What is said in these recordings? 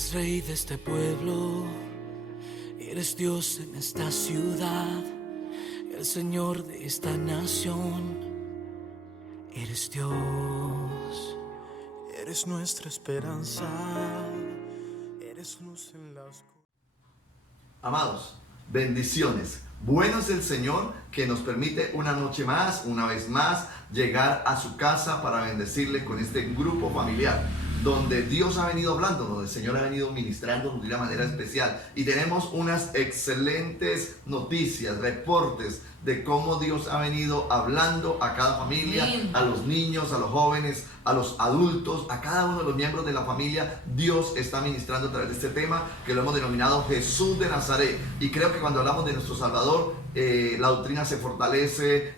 Eres rey de este pueblo, eres Dios en esta ciudad, el Señor de esta nación, eres Dios. Eres nuestra esperanza, eres luz en la oscuridad. Amados, bendiciones. Bueno es el Señor que nos permite una noche más, una vez más, llegar a su casa para bendecirle con este grupo familiar, donde Dios ha venido hablando, donde el Señor ha venido ministrándonos de una manera especial. Y tenemos unas excelentes noticias, reportes de cómo Dios ha venido hablando a cada familia, a los niños, a los jóvenes, a los adultos, a cada uno de los miembros de la familia. Dios está ministrando a través de este tema que lo hemos denominado Jesús de Nazaret. Y creo que cuando hablamos de nuestro Salvador, la doctrina se fortalece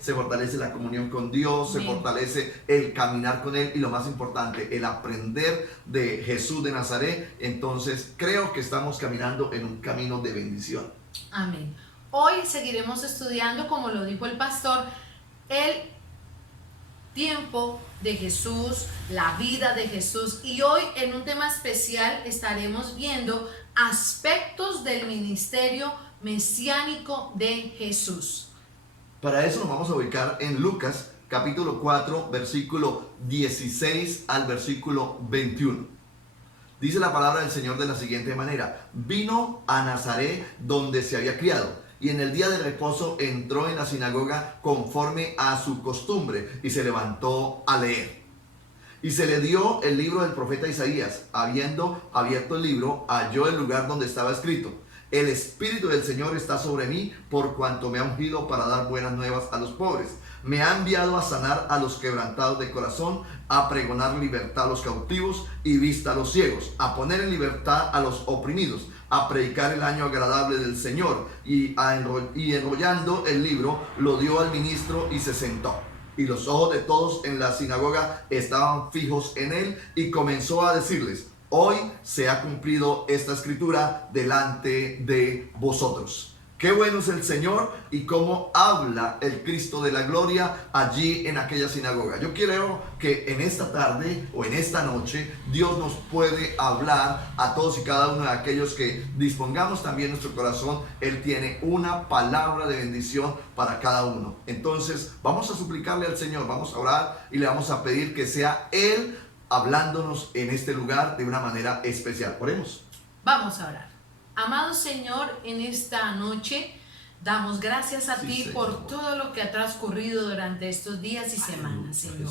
la comunión con Dios, se fortalece el caminar con Él y lo más importante, el aprender de Jesús de Nazaret. Entonces creo que estamos caminando en un camino de bendición. Amén. Hoy seguiremos estudiando, como lo dijo el pastor, el tiempo de Jesús, la vida de Jesús, y hoy en un tema especial estaremos viendo aspectos del ministerio mesiánico de Jesús. Para eso nos vamos a ubicar en Lucas capítulo 4 versículo 16 al versículo 21. Dice la palabra del Señor de la siguiente manera: vino a Nazaret donde se había criado, y en el día de reposo entró en la sinagoga conforme a su costumbre y se levantó a leer. Y se le dio el libro del profeta Isaías. Habiendo abierto el libro, halló el lugar donde estaba escrito: el Espíritu del Señor está sobre mí, por cuanto me ha ungido para dar buenas nuevas a los pobres. Me ha enviado a sanar a los quebrantados de corazón, a pregonar libertad a los cautivos y vista a los ciegos, a poner en libertad a los oprimidos, a predicar el año agradable del Señor. Y enrollando el libro, lo dio al ministro y se sentó. Y los ojos de todos en la sinagoga estaban fijos en él, y comenzó a decirles: hoy se ha cumplido esta escritura delante de vosotros. Qué bueno es el Señor y cómo habla el Cristo de la gloria allí en aquella sinagoga. Yo creo que en esta tarde o en esta noche Dios nos puede hablar a todos y cada uno de aquellos que dispongamos también nuestro corazón. Él tiene una palabra de bendición para cada uno. Entonces vamos a suplicarle al Señor, vamos a orar y le vamos a pedir que sea Él hablándonos en este lugar de una manera especial. Oremos. Vamos a orar. Amado Señor, en esta noche damos gracias a ti, Señor, por todo lo que ha transcurrido durante estos días y semanas, Señor.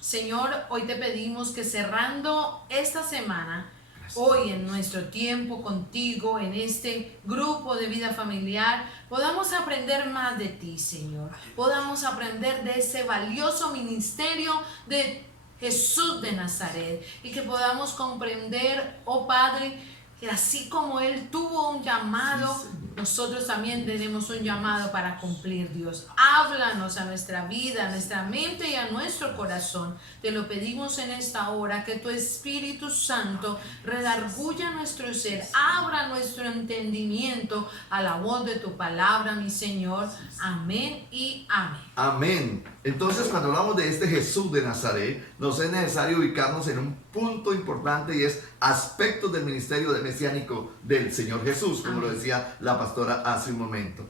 Señor, hoy te pedimos que cerrando esta semana, hoy en nuestro tiempo contigo, en este grupo de vida familiar, podamos aprender más de ti, Señor. Podamos aprender de ese valioso ministerio de Jesús de Nazaret, y que podamos comprender, oh Padre, que así como Él tuvo un llamado, nosotros también tenemos un llamado para cumplir, Dios. Háblanos a nuestra vida, a nuestra mente y a nuestro corazón. Te lo pedimos en esta hora, que tu Espíritu Santo redarguya nuestro ser, abra nuestro entendimiento a la voz de tu palabra, mi Señor. Amén y amén. Amén. Entonces, cuando hablamos de este Jesús de Nazaret, nos es necesario ubicarnos en un punto importante, y es aspectos del ministerio mesiánico del Señor Jesús, como lo decía la pastora hace un momento.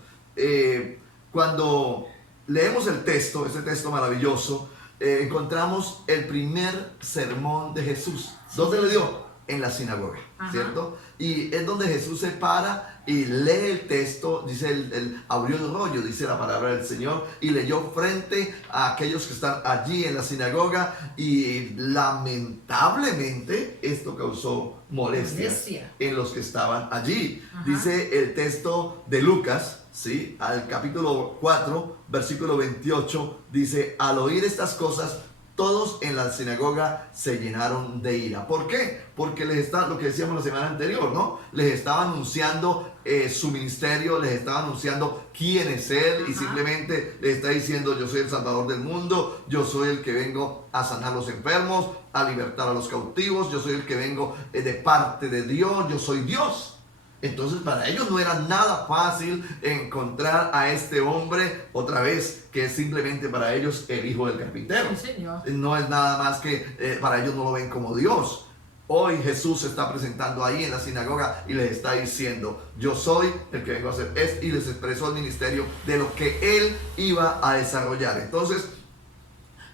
Cuando leemos el texto, este texto maravilloso, encontramos el primer sermón de Jesús. ¿Dónde le dio? En la sinagoga, ¿cierto? Y es donde Jesús se para y lee el texto. Dice, él abrió el rollo, dice la palabra del Señor, y leyó frente a aquellos que están allí en la sinagoga, y lamentablemente esto causó molestia en los que estaban allí. Dice el texto de Lucas, ¿sí? Al capítulo 4, versículo 28, dice: al oír estas cosas, todos en la sinagoga se llenaron de ira. ¿Por qué? Porque les está, lo que decíamos la semana anterior, ¿no? Les estaba anunciando su ministerio, les estaba anunciando quién es Él, y simplemente les está diciendo: yo soy el Salvador del mundo, yo soy el que vengo a sanar a los enfermos, a libertar a los cautivos, yo soy el que vengo de parte de Dios, yo soy Dios. Entonces para ellos no era nada fácil encontrar a este hombre, otra vez, que es simplemente para ellos el hijo del carpintero. Sí, Señor. No es nada más que para ellos no lo ven como Dios. Hoy Jesús se está presentando ahí en la sinagoga y les está diciendo, yo soy el que vengo a hacer esto, y les expresó el ministerio de lo que él iba a desarrollar. Entonces,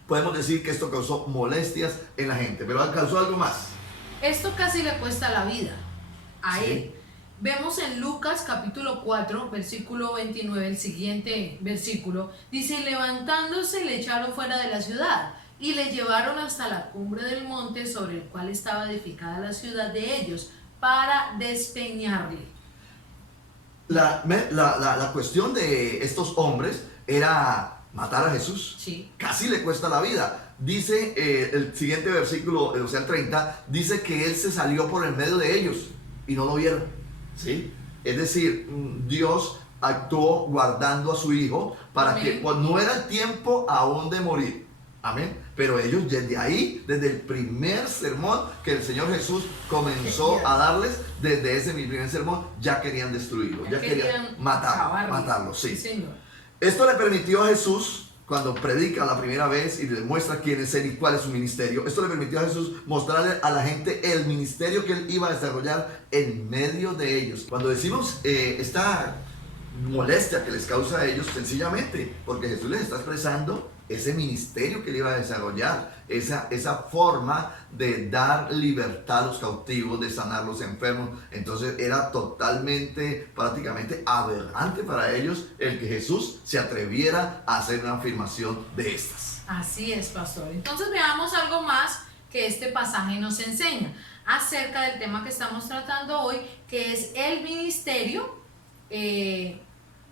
podemos decir que esto causó molestias en la gente, pero causó algo más. Esto casi le cuesta la vida a Sí. él. Vemos en Lucas capítulo 4, versículo 29, el siguiente versículo, dice, levantándose le echaron fuera de la ciudad y le llevaron hasta la cumbre del monte sobre el cual estaba edificada la ciudad de ellos para despeñarle. La cuestión de estos hombres era matar a Jesús. Sí. Casi le cuesta la vida. Dice el siguiente versículo, o sea, el 30, dice que él se salió por el medio de ellos y no lo vieron. ¿Sí? Es decir, Dios actuó guardando a su hijo para Amén. que pues, no era el tiempo aún de morir. Amén. Pero ellos desde ahí, desde el primer sermón que el Señor Jesús comenzó a darles, desde ese primer sermón, ya querían destruirlo, ya querían matarlo. Sí. Sí, señor. Esto le permitió a Jesús, cuando predica la primera vez y le muestra quién es él y cuál es su ministerio, esto le permitió a Jesús mostrarle a la gente el ministerio que él iba a desarrollar en medio de ellos. Cuando decimos esta molestia que les causa a ellos, sencillamente porque Jesús les está expresando ese ministerio que él iba a desarrollar, esa forma de dar libertad a los cautivos, de sanar a los enfermos. Entonces era totalmente, prácticamente aberrante para ellos el que Jesús se atreviera a hacer una afirmación de estas. Así es, pastor. Entonces veamos algo más que este pasaje nos enseña acerca del tema que estamos tratando hoy, que es el ministerio,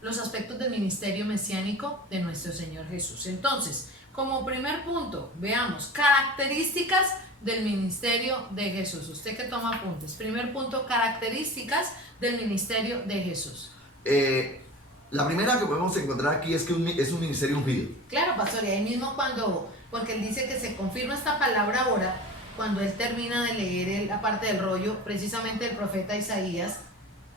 los aspectos del ministerio mesiánico de nuestro Señor Jesús. Entonces, como primer punto, veamos características del ministerio de Jesús. Usted que toma apuntes. Primer punto, características del ministerio de Jesús. La primera que podemos encontrar aquí es que es un ministerio ungido. Claro, pastor, y ahí mismo porque él dice que se confirma esta palabra ahora, cuando él termina de leer la parte del rollo, precisamente el profeta Isaías,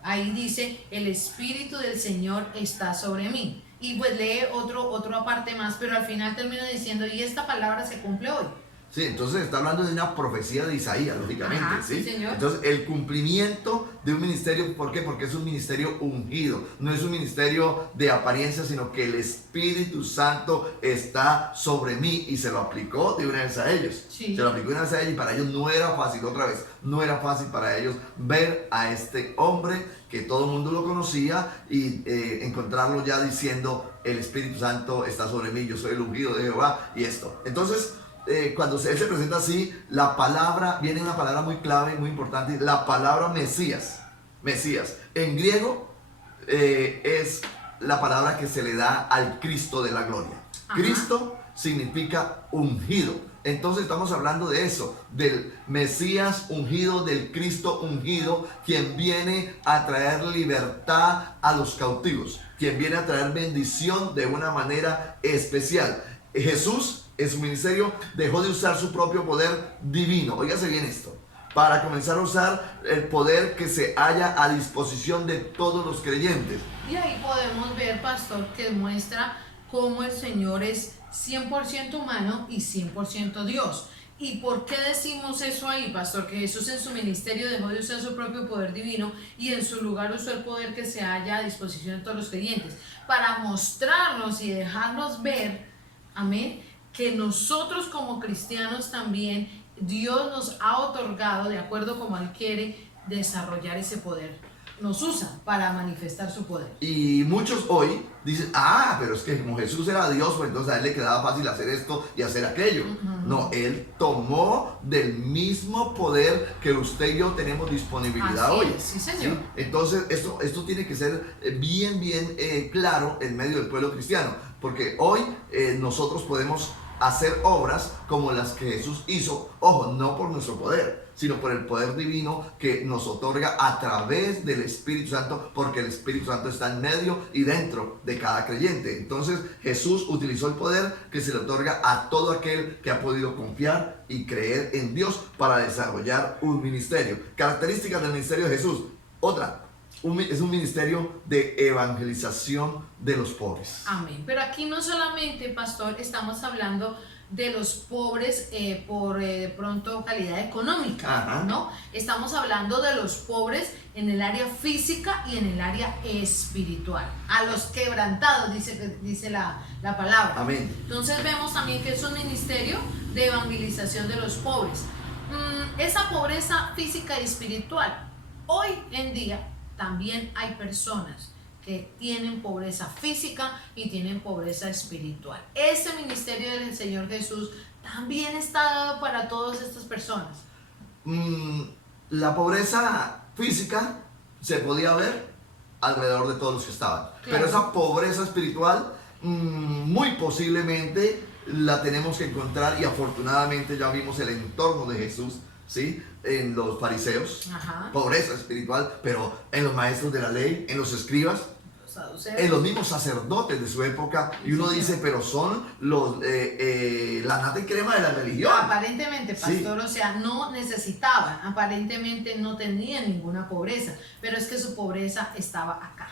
ahí dice, el Espíritu del Señor está sobre mí. Y pues lee otra parte más, pero al final termina diciendo, y esta palabra se cumple hoy. Sí, entonces está hablando de una profecía de Isaías, lógicamente. Ajá, ¿sí? sí, señor. Entonces el cumplimiento de un ministerio, ¿por qué? Porque es un ministerio ungido, no es un ministerio de apariencia, sino que el Espíritu Santo está sobre mí, y se lo aplicó de una vez a ellos. Sí. Se lo aplicó de una vez a ellos, y para ellos no era fácil, otra vez, no era fácil para ellos ver a este hombre que todo el mundo lo conocía y encontrarlo ya diciendo, el Espíritu Santo está sobre mí, yo soy el ungido de Jehová, y esto. Entonces, cuando él se presenta así, la palabra, viene una palabra muy clave y muy importante, la palabra Mesías. Mesías, en griego, es la palabra que se le da al Cristo de la gloria. Ajá. Cristo significa ungido. Entonces estamos hablando de eso, del Mesías ungido, del Cristo ungido, quien viene a traer libertad a los cautivos, quien viene a traer bendición de una manera especial. Jesús, en su ministerio, dejó de usar su propio poder divino. Óigase bien esto. Para comenzar a usar el poder que se halla a disposición de todos los creyentes. Y ahí podemos ver, pastor, que muestra cómo el Señor es 100% humano y 100% Dios. ¿Y por qué decimos eso ahí, pastor? Que Jesús en su ministerio dejó de usar su propio poder divino y en su lugar usó el poder que se halla a disposición de todos los creyentes, para mostrarnos y dejarnos ver, amén, que nosotros como cristianos también, Dios nos ha otorgado, de acuerdo como Él quiere, desarrollar ese poder. Nos usa para manifestar su poder. Y muchos hoy dicen, pero es que como Jesús era Dios, pues entonces a él le quedaba fácil hacer esto y hacer aquello. No, él tomó del mismo poder que usted y yo tenemos disponibilidad Así hoy. es, sí, señor. ¿Sí? Entonces esto tiene que ser bien claro en medio del pueblo cristiano, porque hoy nosotros podemos hacer obras como las que Jesús hizo, ojo, no por nuestro poder, sino por el poder divino que nos otorga a través del Espíritu Santo, porque el Espíritu Santo está en medio y dentro de cada creyente. Entonces Jesús utilizó el poder que se le otorga a todo aquel que ha podido confiar y creer en Dios para desarrollar un ministerio. Características del ministerio de Jesús. Otra, es un ministerio de evangelización de los pobres. Amén. Pero aquí no solamente, pastor, estamos hablando de los pobres por de pronto calidad económica, Ajá. ¿no? Estamos hablando de los pobres en el área física y en el área espiritual. A los quebrantados, dice la palabra. Amén. Entonces vemos también que es un ministerio de evangelización de los pobres. Esa pobreza física y espiritual, hoy en día también hay personas que tienen pobreza física y tienen pobreza espiritual. Ese ministerio del Señor Jesús también está dado para todas estas personas. La pobreza física se podía ver alrededor de todos los que estaban. Claro. Pero esa pobreza espiritual muy posiblemente la tenemos que encontrar, y afortunadamente ya vimos el entorno de Jesús, ¿sí? En los fariseos. Ajá. Pobreza espiritual, pero en los maestros de la ley, en los escribas, Los saduceos. en los mismos sacerdotes de su época, y uno Sí, dice, señor. pero son los la nata y crema de la religión. Aparentemente, pastor, Sí. o sea, no necesitaban, aparentemente no tenían ninguna pobreza, pero es que su pobreza estaba acá.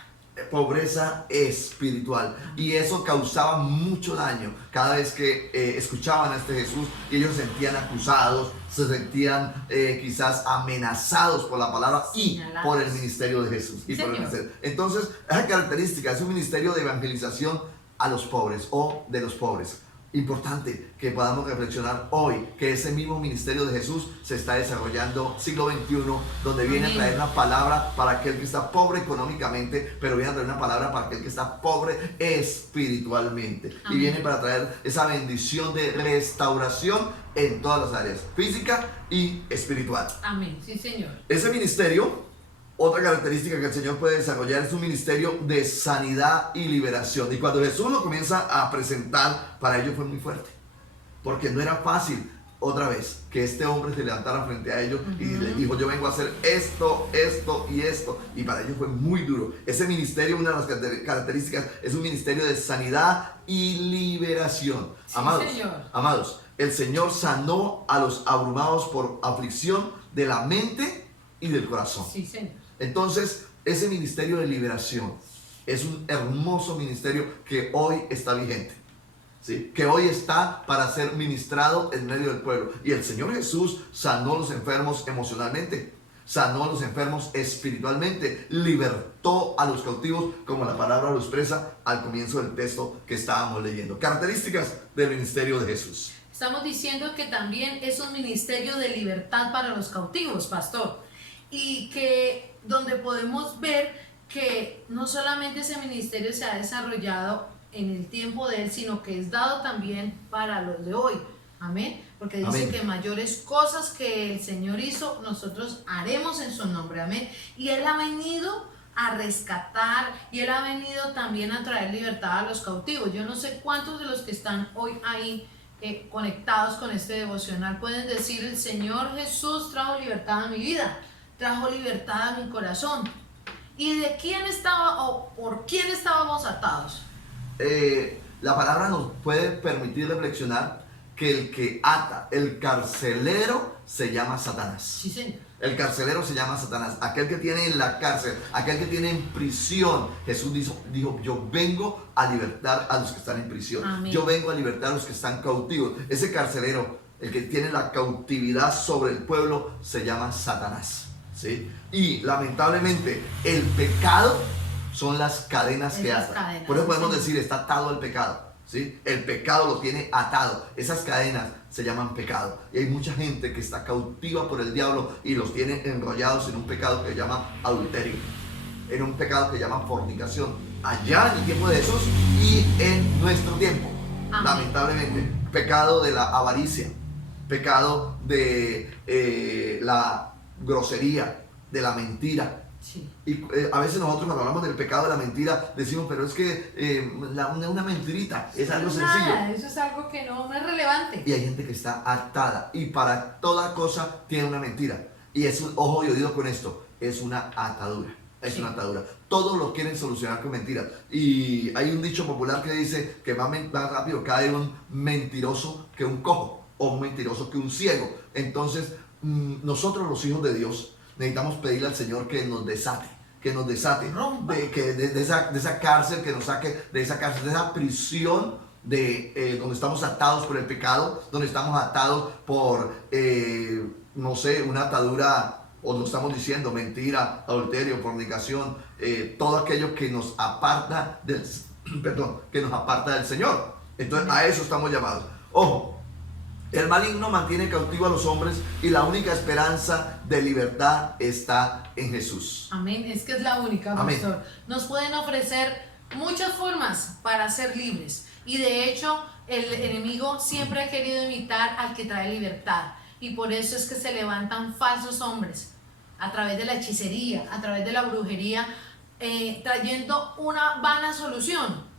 Pobreza espiritual, y eso causaba mucho daño cada vez que escuchaban a este Jesús, y ellos se sentían acusados, se sentían quizás amenazados por la palabra y Señalados. por el ministerio de Jesús y por el Señor. ministerio. Entonces, esa característica es un ministerio de evangelización a los pobres o de los pobres. Importante que podamos reflexionar hoy que ese mismo ministerio de Jesús se está desarrollando siglo XXI, donde viene a Amén. traer una palabra para aquel que está pobre económicamente, pero viene a traer una palabra para aquel que está pobre espiritualmente. Amén. Y viene para traer esa bendición de restauración en todas las áreas, física y espiritual. Amén, sí, Señor. Ese ministerio, otra característica que el Señor puede desarrollar, es un ministerio de sanidad y liberación. Y cuando Jesús lo comienza a presentar, para ellos fue muy fuerte, porque no era fácil, otra vez, que este hombre se levantara frente a ellos y les dijo, yo vengo a hacer esto, esto y esto. Y para ellos fue muy duro. Ese ministerio, una de las características, es un ministerio de sanidad y liberación. Sí, Amados, Señor. amados, el Señor sanó a los abrumados por aflicción de la mente y del corazón. Sí, Señor. Entonces, ese ministerio de liberación es un hermoso ministerio que hoy está vigente, ¿sí? Que hoy está para ser ministrado en medio del pueblo. Y el Señor Jesús sanó a los enfermos emocionalmente, sanó a los enfermos espiritualmente, libertó a los cautivos, como la palabra lo expresa al comienzo del texto que estábamos leyendo. Características del ministerio de Jesús. Estamos diciendo que también es un ministerio de libertad para los cautivos, pastor. Y que donde podemos ver que no solamente ese ministerio se ha desarrollado en el tiempo de él, sino que es dado también para los de hoy. Amén. Porque dice Amén. que mayores cosas que el Señor hizo, nosotros haremos en su nombre. Amén. Y Él ha venido a rescatar, y Él ha venido también a traer libertad a los cautivos. Yo no sé cuántos de los que están hoy ahí conectados con este devocional pueden decir, el Señor Jesús trajo libertad a mi vida, trajo libertad a mi corazón. ¿Y de quién estaba o por quién estábamos atados? La palabra nos puede permitir reflexionar que el que ata, el carcelero, se llama Satanás. Sí, Señor. El carcelero se llama Satanás, aquel que tiene en la cárcel, aquel que tiene en prisión. Jesús dijo, yo vengo a libertar a los que están en prisión. Amén. Yo vengo a libertar a los que están cautivos. Ese carcelero, el que tiene la cautividad sobre el pueblo, se llama Satanás, ¿sí? Y lamentablemente el pecado son las cadenas que Esas atan. cadenas, Por eso podemos sí. decir, está atado al pecado, ¿sí? El pecado lo tiene atado. Esas cadenas se llaman pecado. Y hay mucha gente que está cautiva por el diablo y los tiene enrollados en un pecado que se llama adulterio, en un pecado que se llama fornicación, allá en el tiempo de Jesús y en nuestro tiempo. Amén. Lamentablemente, pecado de la avaricia, pecado de la grosería, de la mentira. Sí. Y a veces nosotros cuando hablamos del pecado de la mentira decimos, pero es que una mentirita es algo sencillo. Nada, eso es algo que no es relevante. Y hay gente que está atada y para toda cosa tiene una mentira. Y es un ojo y oído con esto, es una atadura. Es Sí. una atadura. Todos lo quieren solucionar con mentiras. Y hay un dicho popular que dice que más rápido cae un mentiroso que un cojo, o un mentiroso que un ciego. Entonces, nosotros los hijos de Dios necesitamos pedirle al Señor que nos desate, Rompa. de esa cárcel, que nos saque de esa cárcel, de esa prisión de donde estamos atados por el pecado, donde estamos atados por, no sé, una atadura, o lo estamos diciendo, mentira, adulterio, fornicación, todo aquello que nos aparta del, perdón, que nos aparta del Señor. Entonces a eso estamos llamados. Ojo, el maligno mantiene cautivo a los hombres y la única esperanza de libertad está en Jesús. Amén, es que es la única, pastor. Amén. Nos pueden ofrecer muchas formas para ser libres. Y de hecho, el enemigo siempre ha querido imitar al que trae libertad. Y por eso es que se levantan falsos hombres a través de la hechicería, a través de la brujería, trayendo una vana solución.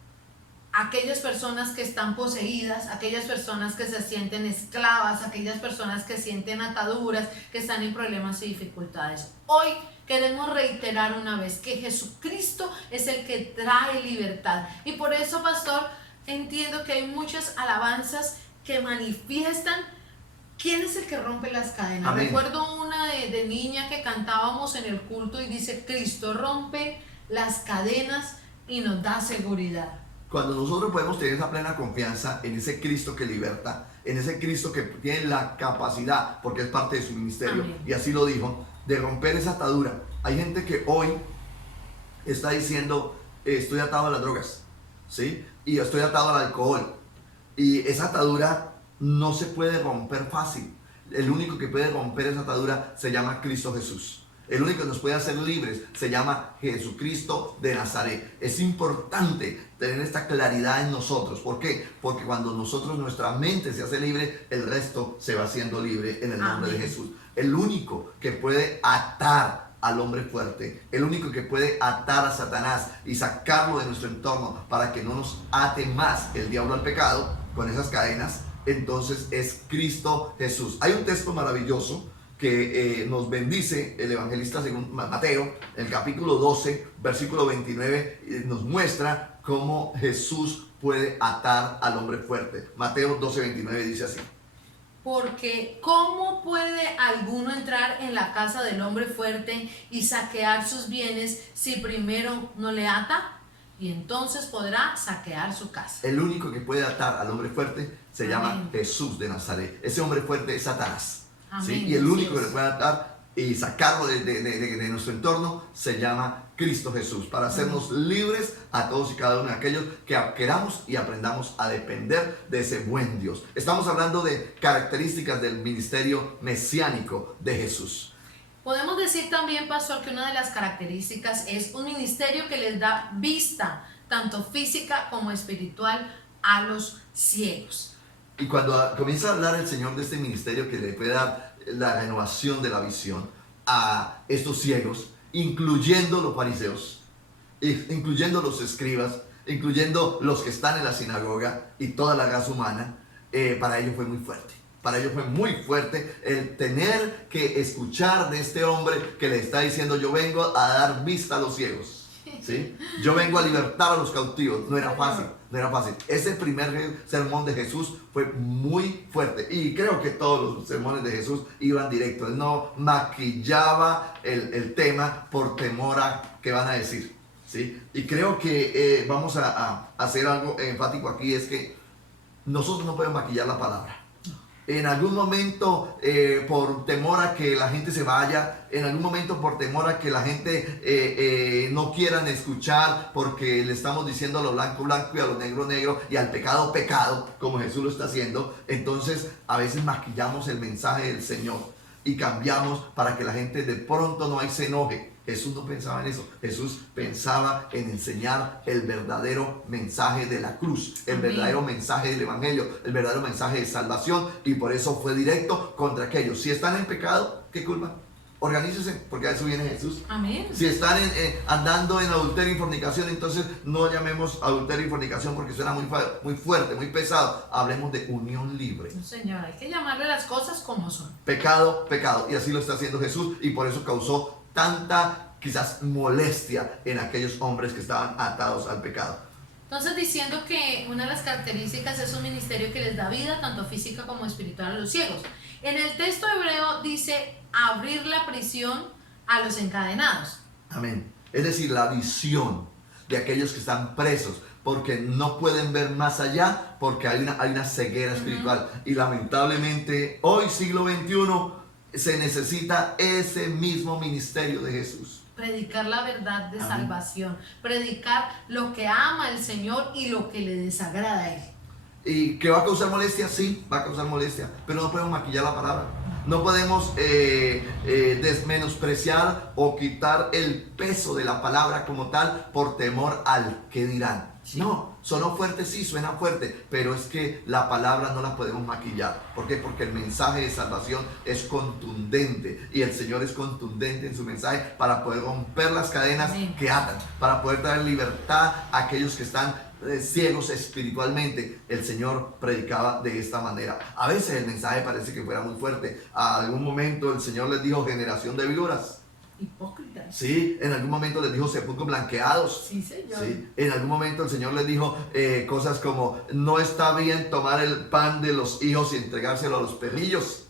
Aquellas personas que están poseídas, aquellas personas que se sienten esclavas, aquellas personas que sienten ataduras, que están en problemas y dificultades. Hoy queremos reiterar una vez que Jesucristo es el que trae libertad. Y por eso, pastor, entiendo que hay muchas alabanzas que manifiestan quién es el que rompe las cadenas. Amén. Recuerdo una de niña que cantábamos en el culto y dice: Cristo rompe las cadenas y nos da seguridad. Cuando nosotros podemos tener esa plena confianza en ese Cristo que liberta, en ese Cristo que tiene la capacidad, porque es parte de su ministerio, amén, y así lo dijo, de romper esa atadura. Hay gente que hoy está diciendo: estoy atado a las drogas, ¿sí? Y estoy atado al alcohol. Y esa atadura no se puede romper fácil. El único que puede romper esa atadura se llama Cristo Jesús. El único que nos puede hacer libres se llama Jesucristo de Nazaret. Es importante tener esta claridad en nosotros. ¿Por qué? Porque cuando nuestra mente se hace libre, el resto se va haciendo libre en el nombre de Jesús. El único que puede atar al hombre fuerte, el único que puede atar a Satanás y sacarlo de nuestro entorno para que no nos ate más el diablo al pecado con esas cadenas, entonces es Cristo Jesús. Hay un texto maravilloso que nos bendice el evangelista según Mateo, en el capítulo 12, versículo 29, nos muestra cómo Jesús puede atar al hombre fuerte. Mateo 12, 29 dice así: porque ¿cómo puede alguno entrar en la casa del hombre fuerte y saquear sus bienes si primero no le ata? Y entonces podrá saquear su casa. El único que puede atar al hombre fuerte se amén, llama Jesús de Nazaret. Ese hombre fuerte es Satanás. ¿Sí? Y el único que le puede atar y sacarlo de nuestro entorno se llama Cristo Jesús, para hacernos libres a todos y cada uno de aquellos que queramos y aprendamos a depender de ese buen Dios. Estamos hablando de características del ministerio mesiánico de Jesús. Podemos decir también, pastor, que una de las características es un ministerio que les da vista, tanto física como espiritual, a los ciegos. Y cuando comienza a hablar el Señor de este ministerio que le puede dar la renovación de la visión a estos ciegos, incluyendo los fariseos, incluyendo los escribas, incluyendo los que están en la sinagoga y toda la raza humana, para ellos fue muy fuerte. Para ellos fue muy fuerte el tener que escuchar de este hombre que le está diciendo: yo vengo a dar vista a los ciegos. ¿Sí? Yo vengo a libertar a los cautivos. No era fácil, no era fácil. Ese primer sermón de Jesús fue muy fuerte. Y creo que todos los sermones de Jesús iban directos. Él no maquillaba el tema por temor a qué van a decir, ¿sí? Y creo que vamos a hacer algo enfático aquí. Es que nosotros no podemos maquillar la palabra. En algún momento, por temor a que la gente se vaya, en algún momento por temor a que la gente no quieran escuchar, porque le estamos diciendo a lo blanco, blanco, y a lo negro, negro, y al pecado, pecado, como Jesús lo está haciendo, entonces a veces maquillamos el mensaje del Señor y cambiamos para que la gente de pronto no se enoje. Jesús no pensaba en eso. Jesús pensaba en enseñar el verdadero mensaje de la cruz, el verdadero mensaje del evangelio, el verdadero mensaje de salvación, y por eso fue directo contra aquellos. Si están en pecado, ¿qué culpa? Organícese, porque a eso viene Jesús. Amén. Si están andando en adulterio y fornicación, entonces no llamemos adulterio y fornicación porque suena muy fuerte, muy pesado. Hablemos de unión libre. No, Señor, hay que llamarle las cosas como son. Pecado, pecado. Y así lo está haciendo Jesús, y por eso causó tanta quizás molestia en aquellos hombres que estaban atados al pecado. Entonces, diciendo que una de las características es un ministerio que les da vida, tanto física como espiritual, a los ciegos. En el texto hebreo dice abrir la prisión a los encadenados. Amén. Es decir, la visión. de aquellos que están presos, porque no pueden ver más allá, porque hay una ceguera espiritual. Y lamentablemente hoy, siglo XXI, se necesita ese mismo ministerio de Jesús. Predicar la verdad de Amén. salvación, predicar lo que ama el Señor y lo que le desagrada a Él. ¿Y que va a causar molestia? Sí, va a causar molestia, pero no podemos maquillar la palabra. No podemos desmenospreciar o quitar el peso de la palabra como tal por temor al que dirán. Sí. No, sonó fuerte, sí, suena fuerte, pero es que la palabra no la podemos maquillar. ¿Por qué? Porque el mensaje de salvación es contundente y el Señor es contundente en su mensaje para poder romper las cadenas Amén. que atan, para poder traer libertad a aquellos que están ciegos espiritualmente. El Señor predicaba de esta manera. A veces el mensaje parece que fuera muy fuerte. A algún momento el Señor les dijo generación de víboras. Hipócritas. Sí, en algún momento les dijo sepulcros blanqueados. Sí, Señor. Sí, en algún momento el Señor les dijo cosas como no está bien tomar el pan de los hijos y entregárselo a los perrillos.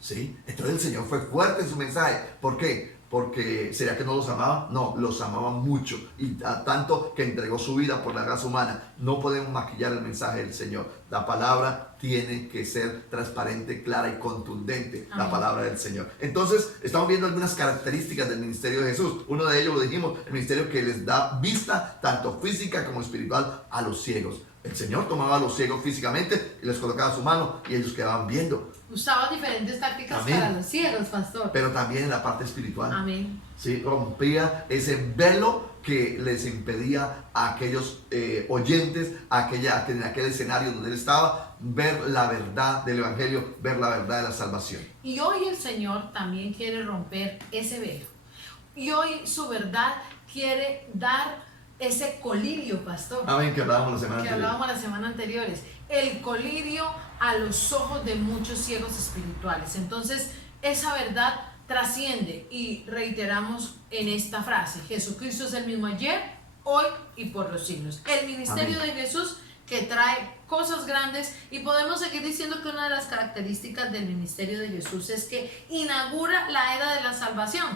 Sí, entonces el Señor fue fuerte en su mensaje. ¿Por qué? Porque ¿sería que no los amaba? No, los amaba mucho y a tanto que entregó su vida por la raza humana. No podemos maquillar el mensaje del Señor. La palabra tiene que ser transparente, clara y contundente. Amén. La palabra del Señor. Entonces estamos viendo algunas características del ministerio de Jesús. Uno de ellos, lo dijimos, el ministerio que les da vista tanto física como espiritual a los ciegos. El Señor tomaba a los ciegos físicamente y les colocaba su mano y ellos quedaban viendo. Usaba diferentes tácticas Amén. para los ciegos, pastor. Pero también en la parte espiritual. Amén. Sí, rompía ese velo que les impedía a aquellos oyentes, en aquel escenario donde él estaba, ver la verdad del Evangelio, ver la verdad de la salvación. Y hoy el Señor también quiere romper ese velo. Y hoy su verdad quiere dar ese colirio, pastor. Amén, que hablábamos la semana Que anterior. hablábamos la semana anteriores. El colirio a los ojos de muchos ciegos espirituales. Entonces, esa verdad trasciende y reiteramos en esta frase: Jesucristo es el mismo ayer, hoy y por los siglos. El ministerio Amén. de Jesús que trae cosas grandes, y podemos seguir diciendo que una de las características del ministerio de Jesús es que inaugura la era de la salvación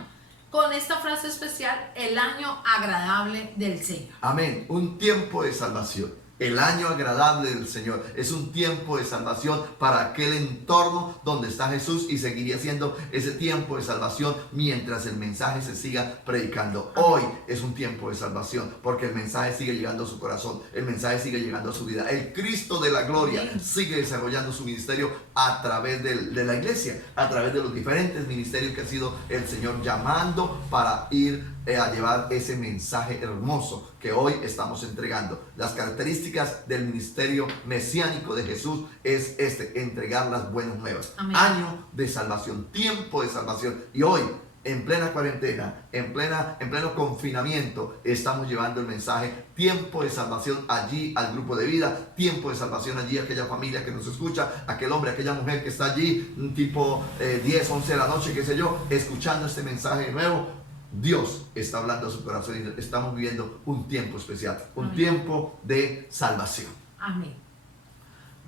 con esta frase especial: el año agradable del Señor. Amén, un tiempo de salvación. El año agradable del Señor es un tiempo de salvación para aquel entorno donde está Jesús, y seguiría siendo ese tiempo de salvación mientras el mensaje se siga predicando. Hoy es un tiempo de salvación porque el mensaje sigue llegando a su corazón, el mensaje sigue llegando a su vida. El Cristo de la gloria sigue desarrollando su ministerio a través de la iglesia, a través de los diferentes ministerios que ha sido el Señor llamando para ir a llevar ese mensaje hermoso que hoy estamos entregando. Las características del ministerio mesiánico de Jesús es entregar las buenas nuevas. Amén. Año de salvación, tiempo de salvación. Y hoy, en plena cuarentena, en pleno confinamiento, estamos llevando el mensaje: tiempo de salvación allí al grupo de vida, tiempo de salvación allí a aquella familia que nos escucha, aquel hombre, aquella mujer que está allí, tipo 10, 11 de la noche, qué sé yo, escuchando este mensaje nuevo. Dios está hablando a su corazón y estamos viviendo un tiempo especial, un Amén. tiempo de salvación. Amén.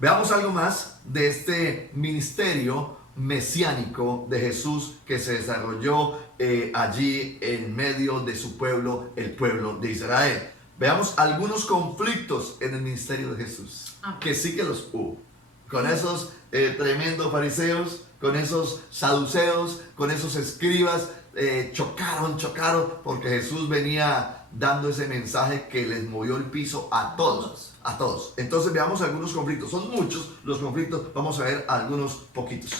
Veamos algo más de este ministerio mesiánico de Jesús que se desarrolló allí en medio de su pueblo, el pueblo de Israel. Veamos algunos conflictos en el ministerio de Jesús, que sí que los hubo. Con esos tremendos fariseos, con esos saduceos, con esos escribas, chocaron, porque Jesús venía dando ese mensaje que les movió el piso a todos. Entonces veamos algunos conflictos. Son muchos los conflictos, vamos a ver algunos poquitos.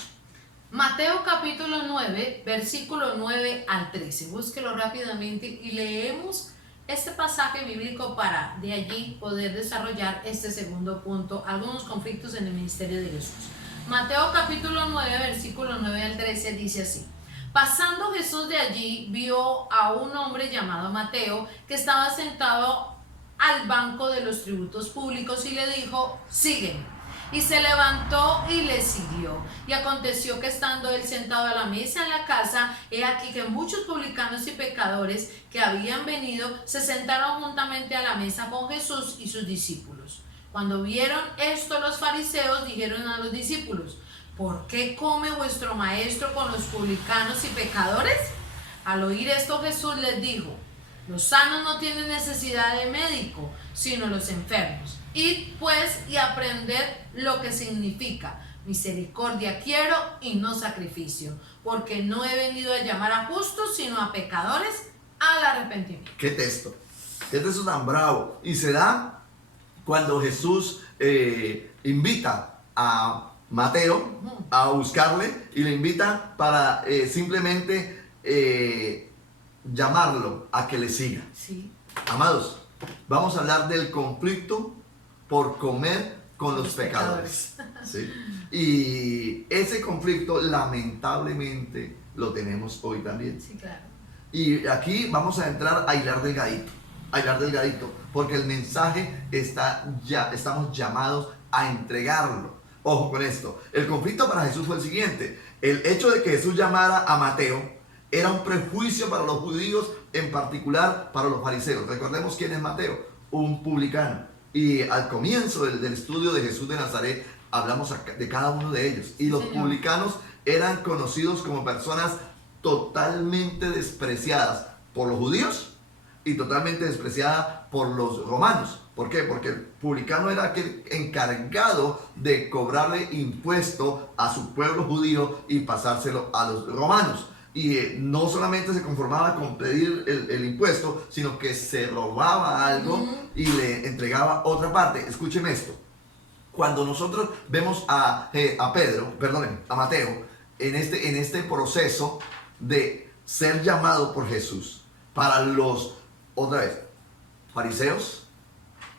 Mateo capítulo 9, versículo 9 al 13. Búsquelo rápidamente y leemos este pasaje bíblico para de allí poder desarrollar este segundo punto: algunos conflictos en el ministerio de Jesús. Mateo capítulo 9, versículo 9 al 13 dice así: Pasando Jesús de allí, vio a un hombre llamado Mateo que estaba sentado al banco de los tributos públicos y le dijo: sígueme. Y se levantó y le siguió. Y aconteció que estando él sentado a la mesa en la casa, he aquí que muchos publicanos y pecadores que habían venido se sentaron juntamente a la mesa con Jesús y sus discípulos. Cuando vieron esto, los fariseos dijeron a los discípulos: ¿por qué come vuestro maestro con los publicanos y pecadores? Al oír esto, Jesús les dijo: Los sanos no tienen necesidad de médico, sino los enfermos. Id pues y aprended lo que significa: misericordia quiero y no sacrificio, porque no he venido a llamar a justos, sino a pecadores al arrepentimiento. ¿Qué texto? ¿Qué texto tan bravo? Y se da cuando Jesús invita a Mateo a buscarle y le invita para simplemente llamarlo a que le siga. Sí. Amados, vamos a hablar del conflicto por comer con los pecadores. ¿Sí? Y ese conflicto lamentablemente lo tenemos hoy también. Sí, claro. Y aquí vamos a entrar a hilar delgadito, porque el mensaje estamos llamados a entregarlo. Ojo con esto, el conflicto para Jesús fue el siguiente: el hecho de que Jesús llamara a Mateo era un prejuicio para los judíos, en particular para los fariseos. Recordemos quién es Mateo, un publicano. Y al comienzo del estudio de Jesús de Nazaret hablamos de cada uno de ellos. Y los publicanos eran conocidos como personas totalmente despreciadas por los judíos y totalmente despreciadas por los romanos. ¿Por qué? Porque el publicano era aquel encargado de cobrarle impuesto a su pueblo judío y pasárselo a los romanos. Y no solamente se conformaba con pedir el impuesto, sino que se robaba algo y le entregaba otra parte. Escúcheme esto. Cuando nosotros vemos a Mateo en este proceso de ser llamado por Jesús, para los, fariseos,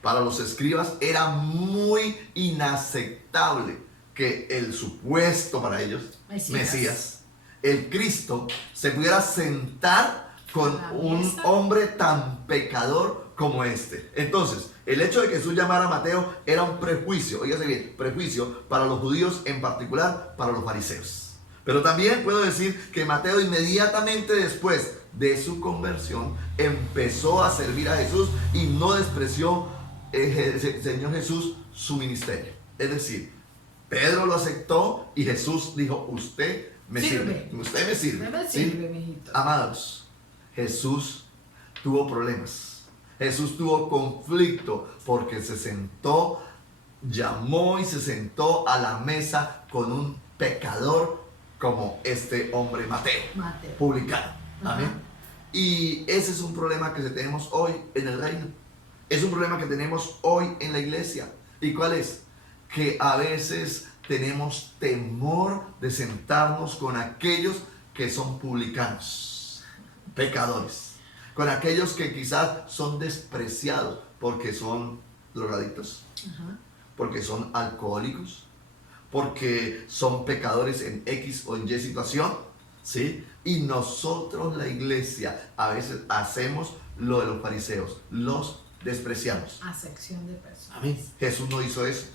para los escribas, era muy inaceptable que el supuesto para ellos Mesías, el Cristo, se pudiera sentar con un hombre tan pecador como este. Entonces, el hecho de que Jesús llamara a Mateo era un prejuicio, oígase bien, prejuicio para los judíos, en particular para los fariseos. Pero también puedo decir que Mateo, inmediatamente después de su conversión, empezó a servir a Jesús y no despreció el Señor Jesús su ministerio. Es decir, Pedro lo aceptó y Jesús dijo: usted me sirve. Usted me sirve. Me sirve, mijito. Amados, Jesús tuvo problemas. Jesús tuvo conflicto porque se sentó, llamó y se sentó a la mesa con un pecador como este hombre Mateo. Publicano. Amén. Y ese es un problema que tenemos hoy en el reino. Es un problema que tenemos hoy en la iglesia. ¿Y cuál es? Que a veces tenemos temor de sentarnos con aquellos que son publicanos, pecadores, con aquellos que quizás son despreciados porque son drogadictos, porque son alcohólicos, porque son pecadores en X o en Y situación, ¿sí? Y nosotros, la iglesia, a veces hacemos lo de los fariseos, los despreciamos. Acepción de personas. Amén. Jesús no hizo eso.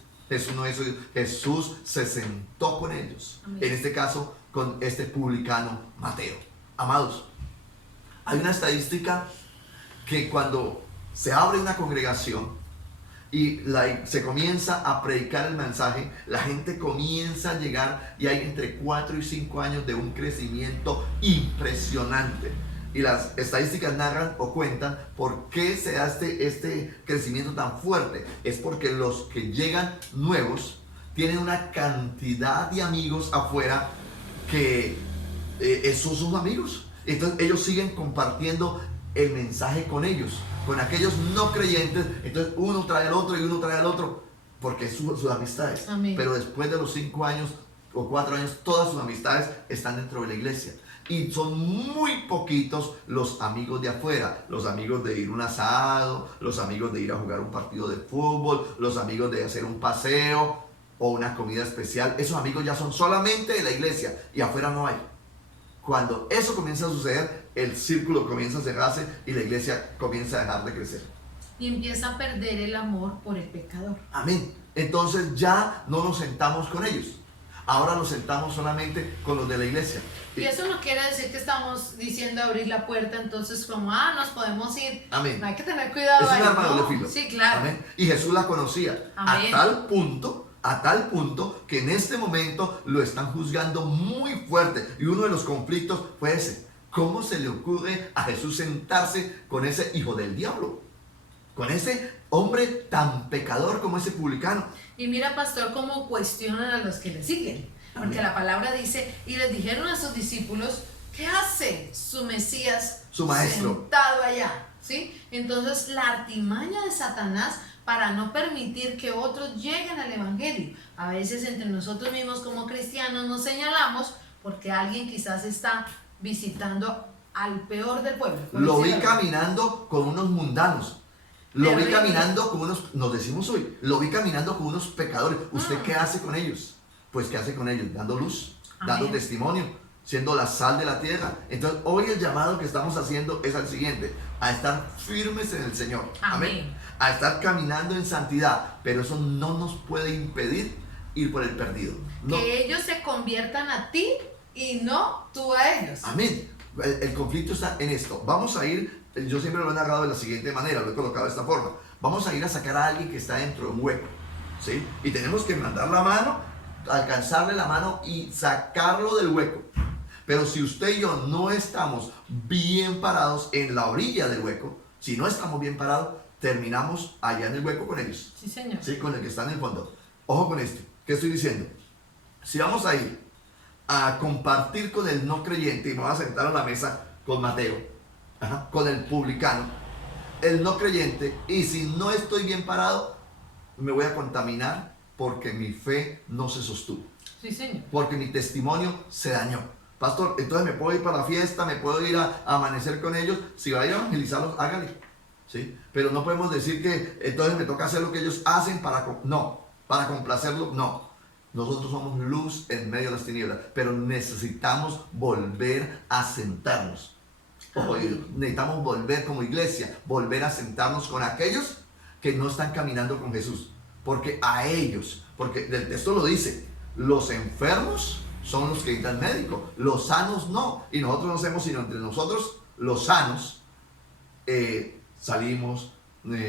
Jesús se sentó con ellos. Amén. En este caso, con este publicano Mateo. Amados, hay una estadística que cuando se abre una congregación y se comienza a predicar el mensaje, la gente comienza a llegar y hay entre 4 y 5 años de un crecimiento impresionante. Y las estadísticas narran o cuentan por qué se da este crecimiento tan fuerte. Es porque los que llegan nuevos tienen una cantidad de amigos afuera que esos son sus amigos. Entonces ellos siguen compartiendo el mensaje con ellos, con aquellos no creyentes. Entonces uno trae al otro y uno trae al otro, porque es sus amistades. Amén. Pero después de los 5 años o 4 años, todas sus amistades están dentro de la iglesia. Y son muy poquitos los amigos de afuera, los amigos de ir a un asado, los amigos de ir a jugar un partido de fútbol, los amigos de hacer un paseo o una comida especial. Esos amigos ya son solamente de la iglesia y afuera no hay. Cuando eso comienza a suceder, el círculo comienza a cerrarse y la iglesia comienza a dejar de crecer. Y empieza a perder el amor por el pecador. Amén. Entonces ya no nos sentamos con ellos. Ahora nos sentamos solamente con los de la iglesia. Y eso no quiere decir que estamos diciendo abrir la puerta, entonces como, nos podemos ir. Amén. No hay que tener cuidado. Es un arma de doble filo. Sí, claro. Amén. Y Jesús la conocía. Amén. A tal punto que en este momento lo están juzgando muy fuerte. Y uno de los conflictos fue ese. ¿Cómo se le ocurre a Jesús sentarse con ese hijo del diablo? Con ese hombre tan pecador como ese publicano. Y mira, pastor, cómo cuestionan a los que le siguen. Porque la palabra dice, y les dijeron a sus discípulos, ¿qué hace su Mesías, su maestro, sentado allá? ¿Sí? Entonces, la artimaña de Satanás para no permitir que otros lleguen al evangelio. A veces entre nosotros mismos como cristianos nos señalamos porque alguien quizás está visitando al peor del pueblo. Lo vi caminando con unos mundanos. Lo vi caminando con unos, nos decimos hoy, lo vi caminando con unos pecadores. ¿Usted qué hace con ellos? Pues ¿qué hace con ellos? Dando luz, dando testimonio, siendo la sal de la tierra. Entonces hoy el llamado que estamos haciendo es al siguiente: a estar firmes en el Señor. Amén. A estar caminando en santidad. Pero eso no nos puede impedir ir por el perdido. No. Que ellos se conviertan a ti y no tú a ellos. Amén. El conflicto está en esto. Vamos a ir, yo siempre lo he narrado de la siguiente manera, lo he colocado de esta forma. Vamos a ir a sacar a alguien que está dentro de un hueco, ¿sí? Y tenemos que mandar la mano, alcanzarle la mano y sacarlo del hueco. Pero si usted y yo no estamos bien parados en la orilla del hueco, si no estamos bien parados, terminamos allá en el hueco con ellos. Sí, señor. Sí, con el que está en el fondo. Ojo con esto. ¿Qué estoy diciendo? Si vamos a ir a compartir con el no creyente, y me voy a sentar a la mesa con Mateo, con el publicano, el no creyente, y si no estoy bien parado, me voy a contaminar porque mi fe no se sostuvo. Sí, señor. Porque mi testimonio se dañó. Pastor, entonces me puedo ir para la fiesta, me puedo ir a amanecer con ellos. Si va a ir a evangelizarlos, hágale. ¿Sí? Pero no podemos decir que entonces me toca hacer lo que ellos hacen para complacerlo. No. Nosotros somos luz en medio de las tinieblas, pero necesitamos volver a sentarnos. Necesitamos volver como iglesia, volver a sentarnos con aquellos que no están caminando con Jesús. Porque a ellos, porque el texto lo dice, los enfermos son los que ir al médico, los sanos no. Y nosotros no hacemos sino entre nosotros, los sanos, salimos,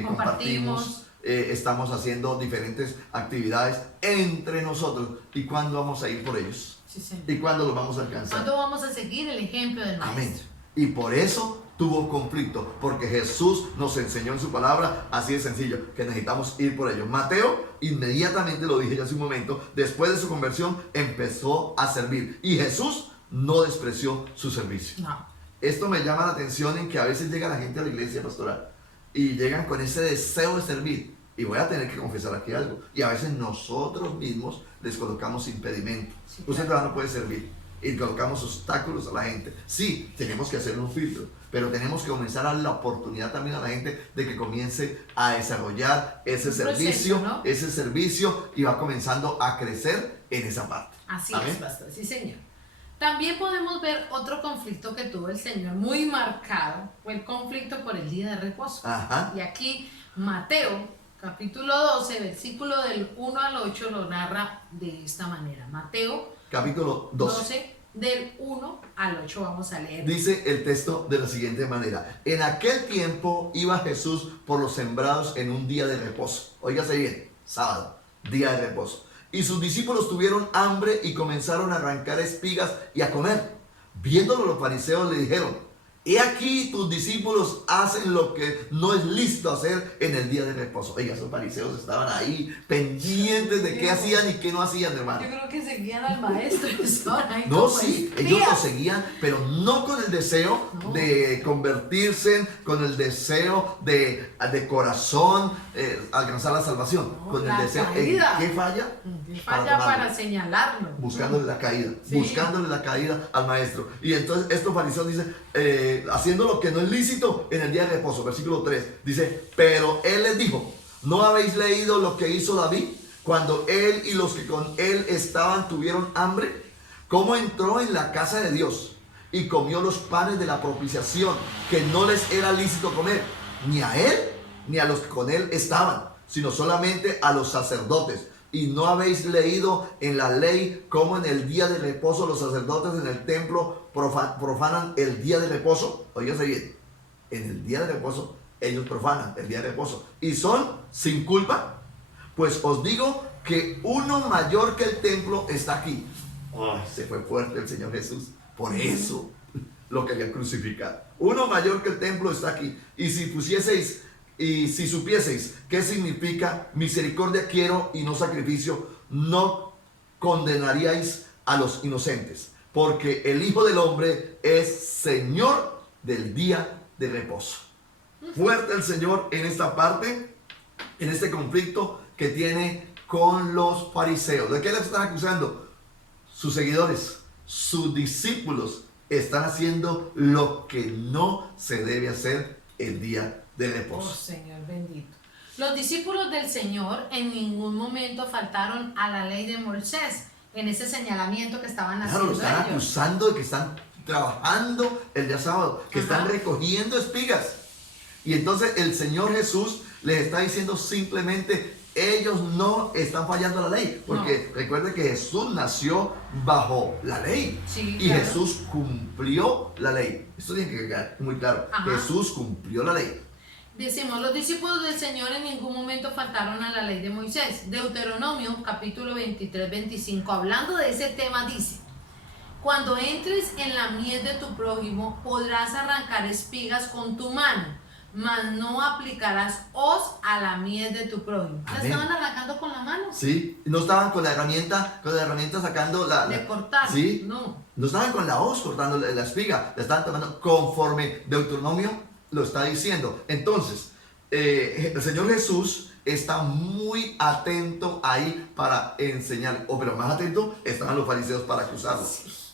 compartimos, estamos haciendo diferentes actividades entre nosotros. ¿Y cuándo vamos a ir por ellos? Sí, señor. ¿Y cuándo los vamos a alcanzar? ¿Cuándo vamos a seguir el ejemplo del maestro? Amén. Y por eso tuvo conflicto, porque Jesús nos enseñó en su palabra, así de sencillo, que necesitamos ir por ellos. Mateo, inmediatamente lo dije ya hace un momento, después de su conversión empezó a servir, y Jesús no despreció su servicio. No. Esto me llama la atención en que a veces llega la gente a la iglesia pastoral y llegan con ese deseo de servir. Y voy a tener que confesar aquí algo. Y a veces nosotros mismos les colocamos impedimentos. Sí, claro. Usted no puede servir. Y colocamos obstáculos a la gente. Sí, tenemos que hacer un filtro. Pero tenemos que comenzar a dar la oportunidad también a la gente de que comience a desarrollar ese servicio, ¿no? Ese servicio, y va comenzando a crecer en esa parte. Así es, pastor. Sí, señor. También podemos ver otro conflicto que tuvo el Señor, muy marcado, fue el conflicto por el día de reposo. Y aquí Mateo, capítulo 12, versículo del 1 al 8, lo narra de esta manera. Mateo, capítulo 12, del 1 al 8 vamos a leer. Dice el texto de la siguiente manera: en aquel tiempo iba Jesús por los sembrados en un día de reposo. Óigase bien, sábado, día de reposo. Y sus discípulos tuvieron hambre y comenzaron a arrancar espigas y a comer. Viéndolo los fariseos le dijeron: he aquí tus discípulos hacen lo que no es lícito hacer en el día de reposo. Oiga, esos fariseos estaban ahí pendientes de qué hacían y qué no hacían, hermano. Yo creo que seguían al maestro. No, sí, ellos lo seguían, pero no con el deseo de convertirse, con el deseo de corazón alcanzar la salvación. Con el deseo, ¿en qué falla? Para señalarlo. Buscándole la caída, buscándole la caída al maestro. Y entonces estos fariseos dicen, haciendo lo que no es lícito en el día de reposo. Versículo 3 dice: pero él les dijo: ¿no habéis leído lo que hizo David cuando él y los que con él estaban tuvieron hambre? ¿Cómo entró en la casa de Dios y comió los panes de la propiciación que no les era lícito comer, ni a él ni a los que con él estaban, sino solamente a los sacerdotes? ¿Y no habéis leído en la ley cómo en el día de reposo los sacerdotes en el templo profanan el día de reposo? Óigase bien, en el día de reposo ellos profanan el día de reposo y son sin culpa. Pues os digo que uno mayor que el templo está aquí. Ay, se fue fuerte el Señor Jesús. Por eso lo querían crucificar. Uno mayor que el templo está aquí. Y si supieseis qué significa misericordia quiero y no sacrificio, no condenaríais a los inocentes, porque el Hijo del Hombre es Señor del día de reposo. Fuerte el Señor en esta parte, en este conflicto que tiene con los fariseos. ¿De qué les están acusando? Sus seguidores, sus discípulos están haciendo lo que no se debe hacer el día de reposo. Oh, Señor bendito. Los discípulos del Señor en ningún momento faltaron a la ley de Moisés en ese señalamiento que estaban haciendo. Claro, lo están ellos. acusando de que están trabajando el día sábado, que están recogiendo espigas. Y entonces el Señor Jesús les está diciendo simplemente, ellos no están fallando a la ley, porque recuerden que Jesús nació bajo la ley, sí, y claro. Jesús cumplió la ley. Esto tiene que quedar muy claro. Ajá. Jesús cumplió la ley. Decimos, los discípulos del Señor en ningún momento faltaron a la ley de Moisés. Deuteronomio capítulo 23, 25, hablando de ese tema dice: cuando entres en la mies de tu prójimo, podrás arrancar espigas con tu mano, mas no aplicarás hoz a la mies de tu prójimo. ¿La estaban arrancando con la mano? Sí, no estaban con la herramienta sacando De cortar. Sí, no estaban con la hoz cortando la espiga, la estaban tomando conforme Deuteronomio lo está diciendo. Entonces, el Señor Jesús está muy atento ahí para enseñar, pero más atento estaban los fariseos para acusarlo.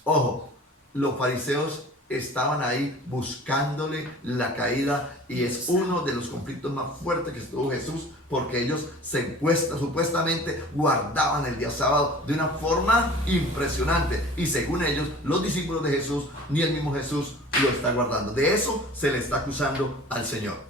Ojo, los fariseos estaban ahí buscándole la caída, y es uno de los conflictos más fuertes que tuvo Jesús, porque ellos supuestamente guardaban el día sábado de una forma impresionante, y según ellos, los discípulos de Jesús, ni el mismo Jesús lo está guardando. De eso se le está acusando al Señor.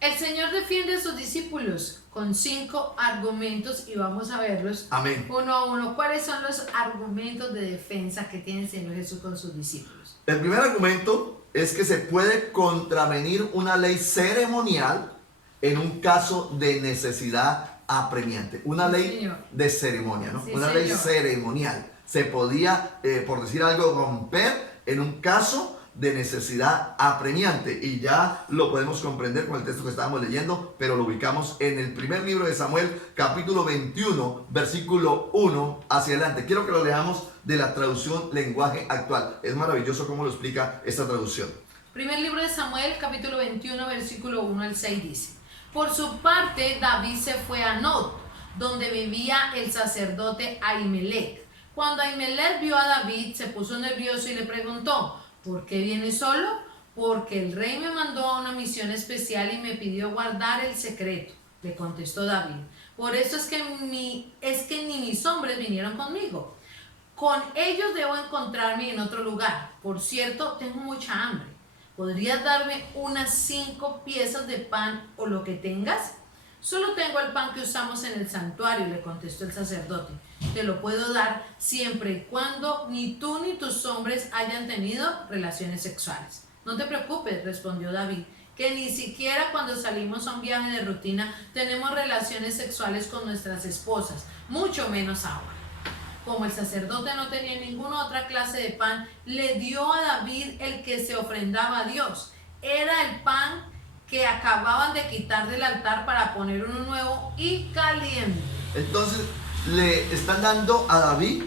El Señor defiende a sus discípulos con 5 argumentos y vamos a verlos. Amén. Uno a uno. ¿Cuáles son los argumentos de defensa que tiene el Señor Jesús con sus discípulos? El primer argumento es que se puede contravenir una ley ceremonial en un caso de necesidad apremiante. Una ley Señor. de ceremonia, ¿no? Sí, una señor. ley ceremonial. Se podía, por decir algo, romper en un caso de necesidad apremiante, y ya lo podemos comprender con el texto que estábamos leyendo, pero lo ubicamos en el primer libro de Samuel, capítulo 21, versículo 1 hacia adelante. Quiero que lo leamos de la traducción lenguaje actual. Es maravilloso cómo lo explica esta traducción. Primer libro de Samuel, capítulo 21, versículo 1 al 6 dice: por su parte, David se fue a Nob, donde vivía el sacerdote Ahimelech. Cuando Ahimelech vio a David, se puso nervioso y le preguntó: ¿por qué vienes solo? Porque el rey me mandó a una misión especial y me pidió guardar el secreto, le contestó David. Por eso es que ni mis hombres vinieron conmigo. Con ellos debo encontrarme en otro lugar. Por cierto, tengo mucha hambre. ¿Podrías darme unas 5 piezas de pan o lo que tengas? Solo tengo el pan que usamos en el santuario, le contestó el sacerdote. Te lo puedo dar siempre y cuando ni tú ni tus hombres hayan tenido relaciones sexuales. No te preocupes, respondió David, que ni siquiera cuando salimos a un viaje de rutina tenemos relaciones sexuales con nuestras esposas, mucho menos ahora. Como el sacerdote no tenía ninguna otra clase de pan, le dio a David el que se ofrendaba a Dios. Era el pan que acababan de quitar del altar para poner uno nuevo y caliente. Entonces le están dando a David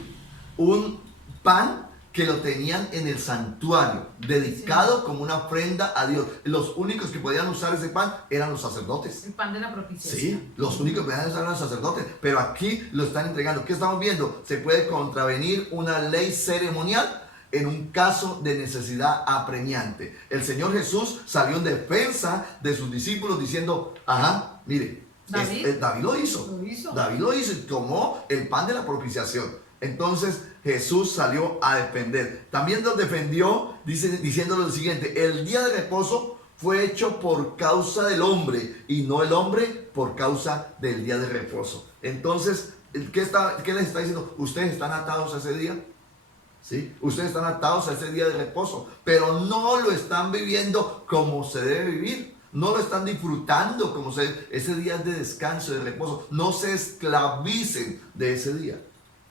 un pan que lo tenían en el santuario, dedicado como una ofrenda a Dios. Los únicos que podían usar ese pan eran los sacerdotes. El pan de la propiciación. Sí, los únicos que podían usar eran los sacerdotes, pero aquí lo están entregando. ¿Qué estamos viendo? Se puede contravenir una ley ceremonial en un caso de necesidad apremiante. El Señor Jesús salió en defensa de sus discípulos diciendo, ajá, mire, David lo hizo. David lo hizo y tomó el pan de la propiciación. Entonces Jesús salió a defender. También los defendió diciéndole lo siguiente: el día de reposo fue hecho por causa del hombre y no el hombre por causa del día de reposo. Entonces, ¿qué les está diciendo? Ustedes están atados a ese día. ¿Sí? Ustedes están atados a ese día de reposo, pero no lo están viviendo como se debe vivir. No lo están disfrutando como ese día es de descanso, de reposo. No se esclavicen de ese día.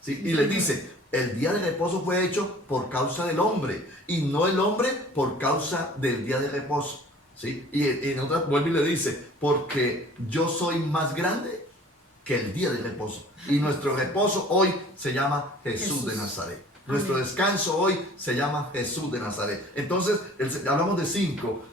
¿Sí? Y les dice, El día de reposo fue hecho por causa del hombre y no el hombre por causa del día de reposo. ¿Sí? Y en otra vuelve y le dice, porque yo soy más grande que el día de reposo. Y nuestro reposo hoy se llama Jesús de Nazaret. Nuestro descanso hoy se llama Jesús de Nazaret. Entonces, hablamos de 5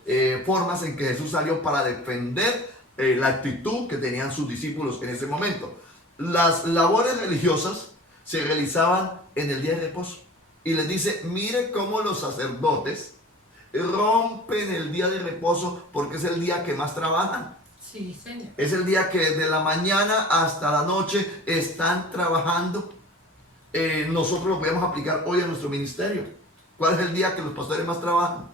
formas en que Jesús salió para defender la actitud que tenían sus discípulos en ese momento. Las labores religiosas se realizaban en el día de reposo. Y les dice, mire cómo los sacerdotes rompen el día de reposo porque es el día que más trabajan. Sí, Señor. Es el día que de la mañana hasta la noche están trabajando. Nosotros lo podemos aplicar hoy a nuestro ministerio. ¿Cuál es el día que los pastores más trabajan?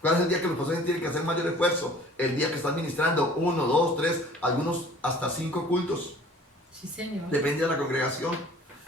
¿Cuál es el día que los pastores tienen que hacer mayor esfuerzo? El día que están ministrando 1, 2, 3, algunos hasta 5 cultos. Sí, Señor. Depende de la congregación.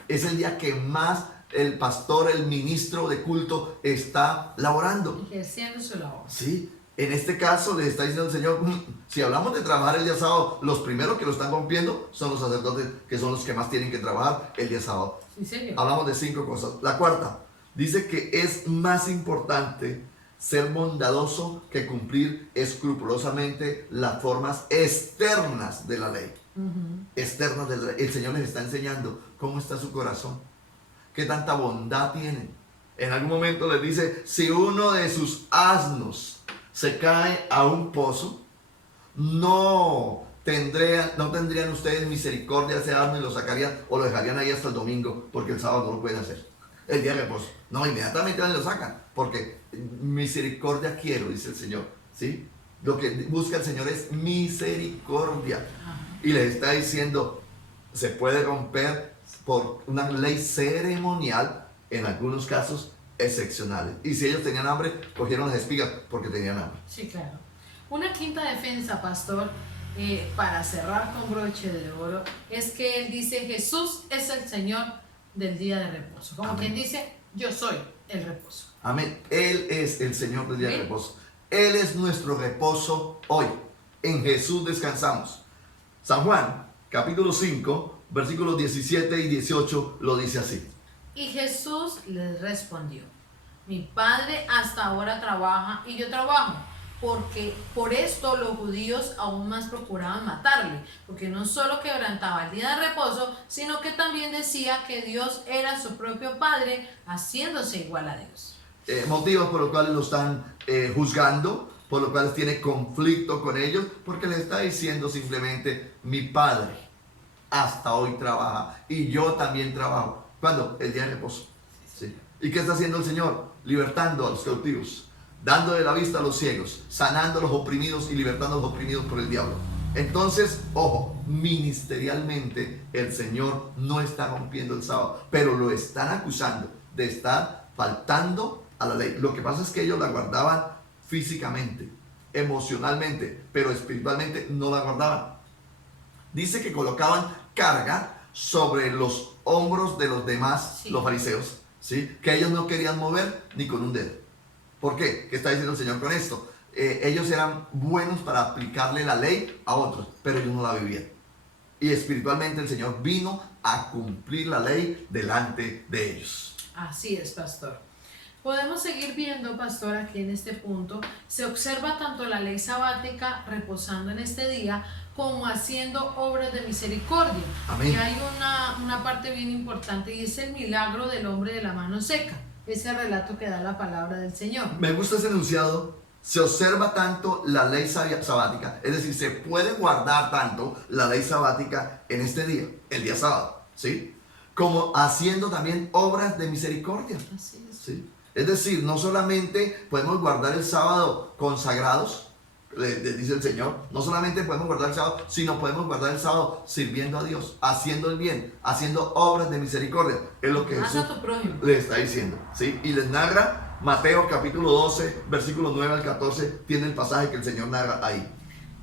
Es el día que más el pastor, el ministro de culto está laborando. Ejerciendo su labor. Sí, en este caso le está diciendo el Señor, si hablamos de trabajar el día sábado, los primeros que lo están rompiendo son los sacerdotes, que son los que más tienen que trabajar el día sábado. Sí, Señor. Hablamos de 5 cosas. La cuarta, dice que es más importante ser bondadoso que cumplir escrupulosamente las formas externas de la ley. Externas de la ley. El Señor les está enseñando cómo está su corazón, qué tanta bondad tienen. En algún momento les dice, si uno de sus asnos se cae a un pozo, no tendrían ustedes misericordia de ese asno y lo sacarían o lo dejarían ahí hasta el domingo, porque el sábado no lo pueden hacer. El día de reposo. No, inmediatamente lo sacan, porque misericordia quiero, dice el Señor. ¿Sí? Lo que busca el Señor es misericordia. Y les está diciendo, se puede romper por una ley ceremonial, en algunos casos excepcionales. Y si ellos tenían hambre, cogieron las espigas porque tenían hambre. Sí, claro. Una quinta defensa, pastor, para cerrar con broche de oro, es que él dice, Jesús es el Señor del día de reposo. Como quien dice, yo soy el reposo. Amén. Él es el Señor del día de reposo. Él es nuestro reposo hoy. En Jesús descansamos. San Juan, capítulo 5, versículos 17 y 18, lo dice así. Y Jesús les respondió, mi Padre hasta ahora trabaja y yo trabajo, porque por esto los judíos aún más procuraban matarle, porque no solo quebrantaba el día de reposo, sino que también decía que Dios era su propio Padre, haciéndose igual a Dios. Motivos por los cuales lo están juzgando, por los cuales tiene conflicto con ellos, porque les está diciendo simplemente, mi Padre hasta hoy trabaja y yo también trabajo. ¿Cuándo? El día de reposo. ¿Sí? ¿Y qué está haciendo el Señor? Libertando a los cautivos, dando de la vista a los ciegos, sanando a los oprimidos y libertando a los oprimidos por el diablo. Entonces, ojo, ministerialmente el Señor no está rompiendo el sábado, pero lo están acusando de estar faltando a la ley. Lo que pasa es que ellos la guardaban físicamente, emocionalmente, pero espiritualmente no la guardaban. Dice que colocaban carga sobre los hombros de los demás, los fariseos, ¿sí? Que ellos no querían mover ni con un dedo. ¿Por qué? ¿Qué está diciendo el Señor con esto? Ellos eran buenos para aplicarle la ley a otros, pero ellos no la vivían. Y espiritualmente el Señor vino a cumplir la ley delante de ellos. Así es, pastor. Podemos seguir viendo, pastor, aquí en este punto, se observa tanto la ley sabática reposando en este día, como haciendo obras de misericordia. Amén. Y hay una parte bien importante y es el milagro del hombre de la mano seca, ese relato que da la palabra del Señor. Me gusta ese enunciado. Se observa tanto la ley sabática, es decir, se puede guardar tanto la ley sabática en este día, el día sábado, ¿sí? Como haciendo también obras de misericordia. Así es. ¿Sí? Es decir, no solamente podemos guardar el sábado consagrados, dice el Señor, no solamente podemos guardar el sábado, sino podemos guardar el sábado sirviendo a Dios, haciendo el bien, haciendo obras de misericordia. Es lo que Jesús le está diciendo, ¿sí? Y les narra Mateo capítulo 12, versículos 9 al 14, tiene el pasaje que el Señor narra ahí.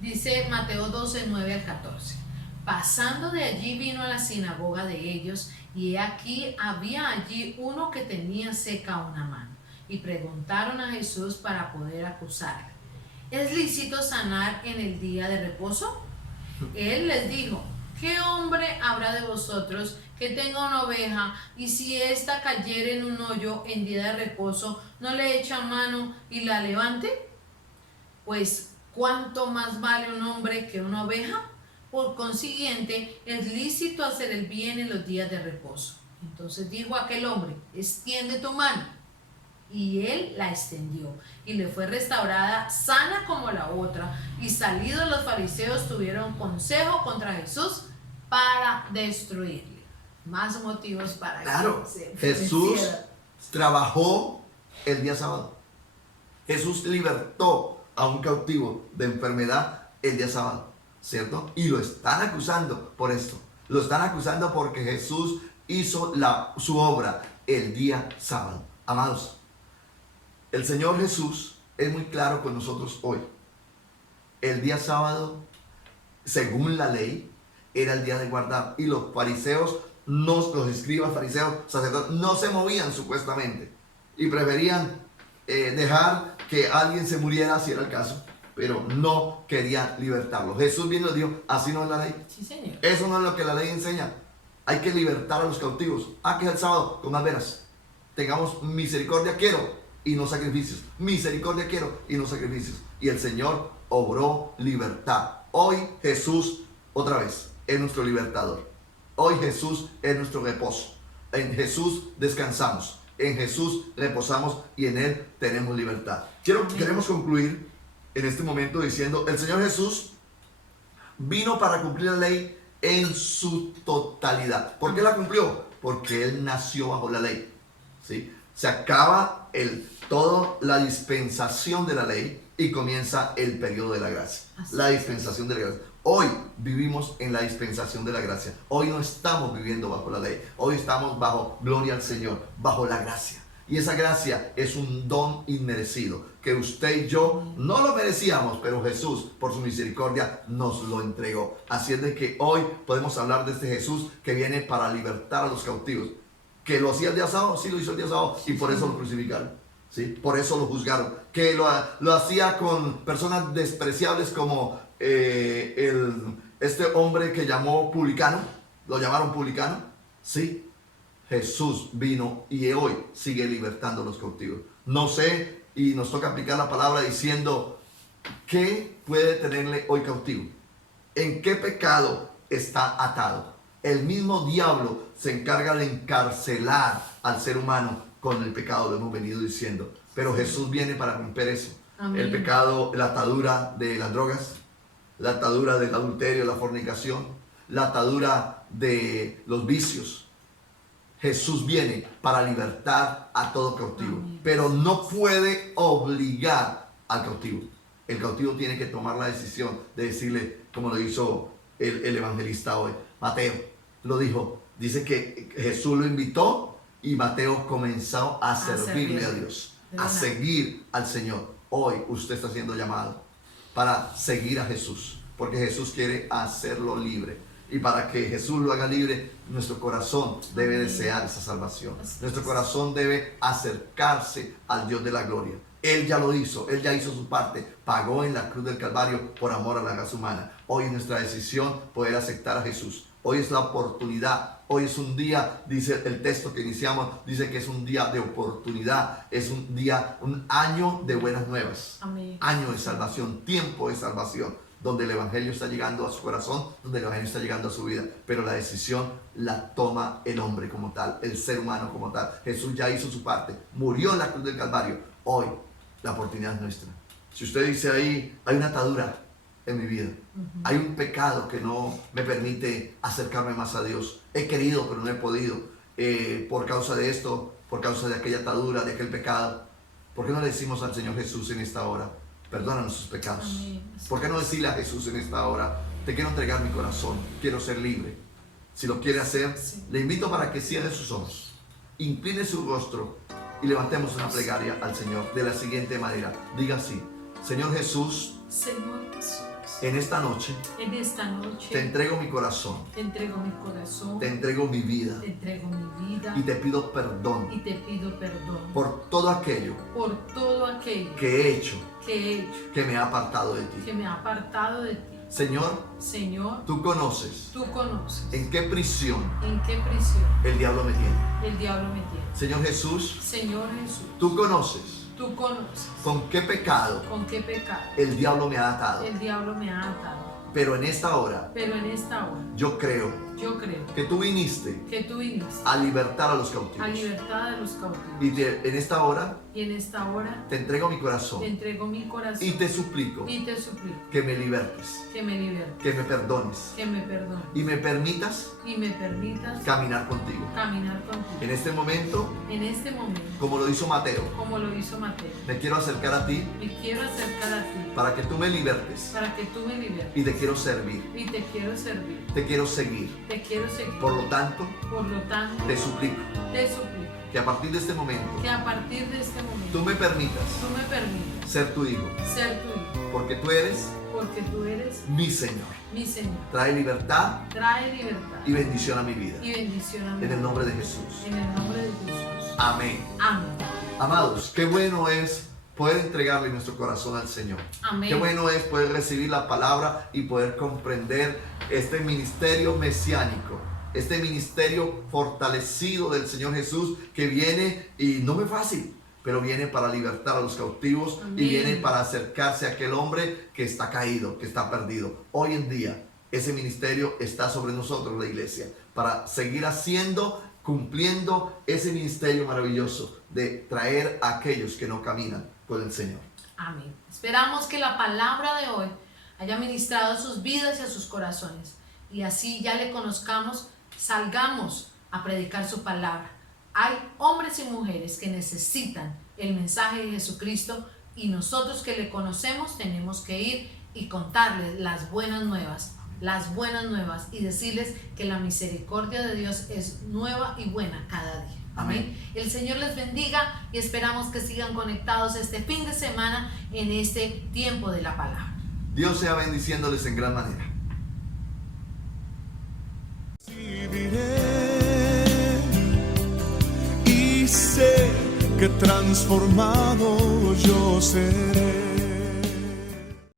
Dice Mateo 12, 9 al 14. Pasando de allí vino a la sinagoga de ellos, y he aquí había allí uno que tenía seca una mano, y preguntaron a Jesús para poder acusarle: ¿es lícito sanar en el día de reposo? Él les dijo: ¿qué hombre habrá de vosotros que tenga una oveja y si ésta cayere en un hoyo en día de reposo, no le echa mano y la levante? Pues, ¿cuánto más vale un hombre que una oveja? Por consiguiente, es lícito hacer el bien en los días de reposo. Entonces dijo aquel hombre: extiende tu mano. Y él la extendió, y le fue restaurada sana como la otra. Y salidos los fariseos tuvieron consejo contra Jesús para destruirle. Más motivos para Claro, que Jesús trabajó el día sábado. Jesús libertó a un cautivo de enfermedad el día sábado, ¿cierto? Y lo están acusando por esto. Lo están acusando porque Jesús hizo su obra el día sábado. Amados, el Señor Jesús es muy claro con nosotros hoy. El día sábado, según la ley, era el día de guardar. Y los fariseos, los escribas, fariseos, sacerdotes, no se movían supuestamente. Y preferían dejar que alguien se muriera si era el caso. Pero no querían libertarlo. Jesús vino y dijo: así no es la ley. Sí, señor. Eso no es lo que la ley enseña. Hay que libertar a los cautivos. Que es el sábado, con más veras. Tengamos misericordia, quiero, y no sacrificios. Misericordia quiero y no sacrificios. Y el Señor obró libertad. Hoy Jesús, otra vez, es nuestro libertador. Hoy Jesús es nuestro reposo. En Jesús descansamos. En Jesús reposamos y en Él tenemos libertad. Queremos concluir en este momento diciendo: el Señor Jesús vino para cumplir la ley en su totalidad. ¿Por qué la cumplió? Porque Él nació bajo la ley. ¿Sí? Se acaba toda la dispensación de la ley y comienza el periodo de la gracia. La dispensación de la gracia. Hoy vivimos en la dispensación de la gracia. Hoy no estamos viviendo bajo la ley. Hoy estamos bajo, gloria al Señor, bajo la gracia. Y esa gracia es un don inmerecido que usted y yo no lo merecíamos, pero Jesús, por su misericordia, nos lo entregó. Así es de que hoy podemos hablar de este Jesús que viene para libertar a los cautivos. Que lo hacía el día sábado, sí lo hizo el día sábado, y por eso lo crucificaron. ¿Sí? Por eso lo juzgaron. Que lo hacía con personas despreciables como este hombre que llamó publicano. Lo llamaron publicano. Sí. Jesús vino y hoy sigue libertando a los cautivos. No sé, y nos toca aplicar la palabra diciendo: ¿qué puede tenerle hoy cautivo? ¿En qué pecado está atado? El mismo diablo se encarga de encarcelar al ser humano con el pecado, lo hemos venido diciendo. Pero Jesús viene para romper eso. Amén. El pecado, la atadura de las drogas, la atadura del adulterio, la fornicación, la atadura de los vicios. Jesús viene para libertar a todo cautivo. Amén. Pero no puede obligar al cautivo. El cautivo tiene que tomar la decisión de decirle, como lo hizo el evangelista hoy. Mateo lo dijo. Dice que Jesús lo invitó y Mateo comenzó a servirle a Dios, a seguir al Señor. Hoy usted está siendo llamado para seguir a Jesús, porque Jesús quiere hacerlo libre. Y para que Jesús lo haga libre, nuestro corazón debe desear esa salvación. Nuestro corazón debe acercarse al Dios de la gloria. Él ya lo hizo, Él ya hizo su parte, pagó en la cruz del Calvario por amor a la raza humana. Hoy es nuestra decisión poder aceptar a Jesús. Hoy es la oportunidad, hoy es un día, dice el texto que iniciamos, dice que es un día de oportunidad, es un día, un año de buenas nuevas. Amén. Año de salvación, tiempo de salvación, donde el Evangelio está llegando a su corazón, donde el Evangelio está llegando a su vida, pero la decisión la toma el hombre como tal, el ser humano como tal. Jesús ya hizo su parte, murió en la cruz del Calvario. Hoy la oportunidad es nuestra. Si usted dice ahí, hay una atadura en mi vida, hay un pecado que no me permite acercarme más a Dios, he querido pero no he podido, por causa de esto, por causa de aquella atadura, de aquel pecado, ¿por qué no le decimos al Señor Jesús en esta hora: perdona nuestros pecados? Amén. ¿Por qué no decirle a Jesús en esta hora: te quiero entregar mi corazón, quiero ser libre? Si lo quiere hacer, sí, le invito para que cierre sus ojos, incline su rostro y levantemos una plegaria al Señor de la siguiente manera. Diga así: Señor Jesús, en esta noche te entrego mi corazón, te entrego mi vida, y te pido perdón, por todo aquello que he hecho, que me ha apartado de ti. Señor, Señor, tú conoces tú conoces en qué prisión en qué prisión el diablo me tiene. el diablo me tiene. Señor Jesús, Señor Jesús, tú conoces tú conoces con qué pecado con qué pecado el diablo me ha atado. el diablo me ha atado. Pero en esta hora Pero en esta hora yo creo yo creo que tú viniste que tú viniste a libertar a los a cautivos. libertad de los cautivos. En esta hora Y en esta hora te entrego mi te corazón entrego mi corazón y te suplico y te suplico que me libertes, que me libertes, que me perdones que me perdones y me permitas y me permitas caminar contigo. caminar contigo. En este momento, En este momento, como lo hizo Mateo, como lo hizo Mateo, me quiero acercar a ti me quiero acercar a ti para que tú me libertes para que tú me libertes y te quiero servir, y te quiero servir, te quiero seguir. te quiero seguir. Por lo tanto, Por lo tanto, te suplico te suplico que a partir de este momento que a partir de este momento tú me permitas tú me permitas ser tu hijo, ser tu hijo, porque tú eres porque tú eres mi Señor. mi Señor. Trae libertad Trae libertad y bendición a mi vida. y bendición a mi En el vida. nombre de Jesús. En el nombre de Jesús. Amén. Amén. Amados, qué bueno es poder entregarle nuestro corazón al Señor. Amén. Qué bueno es poder recibir la palabra y poder comprender este ministerio mesiánico, este ministerio fortalecido del Señor Jesús que viene, y no es fácil, pero viene para libertar a los cautivos. Amén. Y viene para acercarse a aquel hombre que está caído, que está perdido. Hoy en día ese ministerio está sobre nosotros, la iglesia, para seguir haciendo, cumpliendo ese ministerio maravilloso de traer a aquellos que no caminan con el Señor. Amén. Esperamos que la palabra de hoy haya ministrado a sus vidas y a sus corazones. Y así ya le conozcamos, salgamos a predicar su palabra. Hay hombres y mujeres que necesitan el mensaje de Jesucristo, y nosotros que le conocemos tenemos que ir y contarles las buenas nuevas y decirles que la misericordia de Dios es nueva y buena cada día. Amén. El Señor les bendiga y esperamos que sigan conectados este fin de semana en este tiempo de la palabra. Dios sea bendiciéndoles en gran manera. Y sé que transformado yo seré.